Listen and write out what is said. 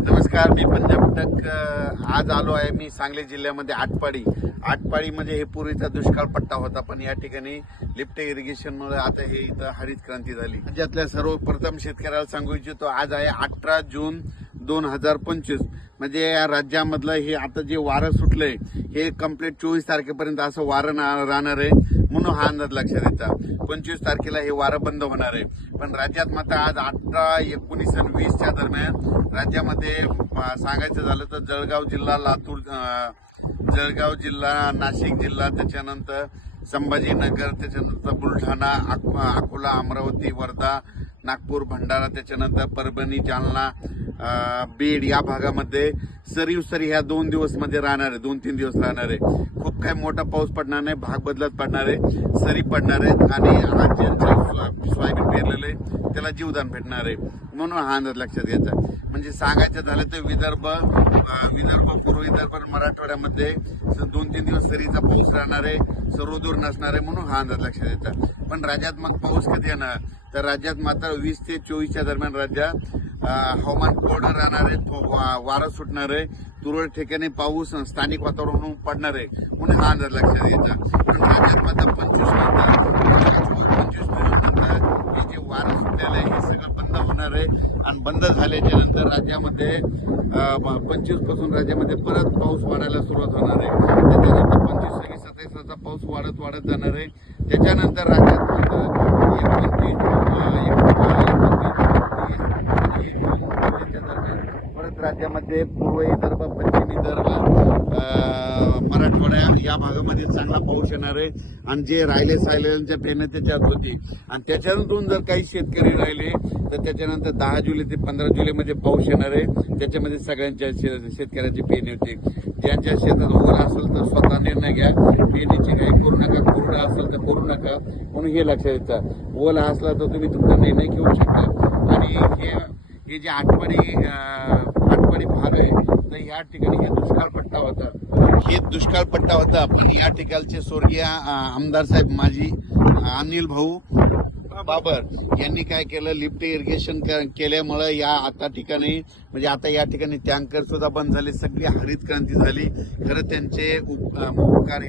नमस्कार मी पंजाब टक आज आलो आहे मी सांगली जिल्ह्यामध्ये आटपाडी. आटपाडी म्हणजे हे पूर्वीचा दुष्काळ पट्टा होता पण या ठिकाणी लिफ्ट इरिगेशनमुळे आता हे इथं हरित क्रांती झाली. राज्यातल्या सर्वप्रथम शेतकऱ्याला सांगू इच्छितो आज आहे अठरा जून दोन हजार पंचवीस. म्हणजे या राज्यामधलं हे आता जे वारं सुटलंय हे कंप्लीट चोवीस तारखेपर्यंत असं वारं राहणार आहे म्हणून हा अंदाज लक्षात येतात पंचवीस तारखेला हे वारं बंद होणार आहे. पण राज्यात मात्र आज अठरा एकोणीस आणि वीसच्या दरम्यान राज्यामध्ये सांगायचं झालं तर जळगाव जिल्हा लातूर जळगाव जिल्हा नाशिक जिल्हा त्याच्यानंतर संभाजीनगर त्याच्यानंतर बुलढाणा अकोला अमरावती वर्धा नागपूर भंडारा त्याच्यानंतर परभणी जालना बीड या भागामध्ये सरीव सरी ह्या दोन दिवसमध्ये राहणार आहे दोन तीन दिवस राहणार. आहे खूप काही मोठा पाऊस पडणार नाही भाग बदलत पडणार आहे सरी पडणार आहेत आणि आज ज्यांचं सोयाबीन पेरलेलं आहे त्याला जीवदान भेटणार आहे. म्हणून हा अंदाज लक्षात घ्यायचा. म्हणजे सांगायचं झालं तर विदर्भ विदर्भ पूर्व विदर्भ मराठवाड्यामध्ये दोन तीन दिवस सरीचा पाऊस राहणार आहे सर्वदूर नसणार आहे म्हणून हा अंदाज लक्षात येतात पण राज्यात मग पाऊस कधी येणार? तर राज्यात मात्र वीस ते चोवीसच्या दरम्यान राज्यात हवामान कोरडं राहणार आहे वा- वारं सुटणार आहे. तुरळक ठिकाणी पाऊस स्थानिक वातावरण पडणार आहे. म्हणून हा अंदाज लक्षात घ्यायचा. पण राज्यात मात्र पंचवीस नंतर पंचवीस नंतर हे जे वारं सुटलेलं आहे हे सगळं बंद होणार आहे आणि बंद झाल्याच्यानंतर राज्यामध्ये पंचवीसपासून राज्यामध्ये परत पाऊस वाढायला सुरुवात होणार आहे त्याच्यानंतर पंचवीस सव्वीस सत्तावीसचा पाऊस वाढत वाढत जाणार आहे त्याच्यानंतर राज्यात एकोणतीस एकोणतीस, परत राज्यामध्ये पूर्व विदर्भ मराठवाड्या या भागामध्ये चांगला पाऊस येणार आहे. आणि जे राहिले सायलेंच्या पेनं त्याच्यात होती. आणि त्याच्यातून जर काही शेतकरी राहिले तर त्याच्यानंतर दहा जुलै ते पंधरा जुलैमध्ये पाऊस येणार आहे. त्याच्यामध्ये सगळ्यांच्या शे- शेतकऱ्याची पेरणी होते ज्यांच्या शेतात ओला असेल तर स्वतः निर्णय घ्या. पेनीची काही करू नका. कोरडा असेल तर करू नका. म्हणून हे लक्षात येतं. ओला असला तर तुम्ही तुमचा निर्णय घेऊ शकता. आणि हे हे जे आठवडी आठवडी भाग आहे तर या ठिकाणी हे दुष्काळ पट्टा होता. हे दुष्काळ पट्टा होता. पण या ठिकाणचे स्वर्गीय आमदार साहेब माजी अनिल भाऊ बाबर यांनी काय केलं? लिफ्ट इरिगेशन केल्यामुळं या आता ठिकाणी म्हणजे आता या ठिकाणी टँकर सुद्धा बंद झाले. सगळी हरित क्रांती झाली. खरं त्यांचे उपकार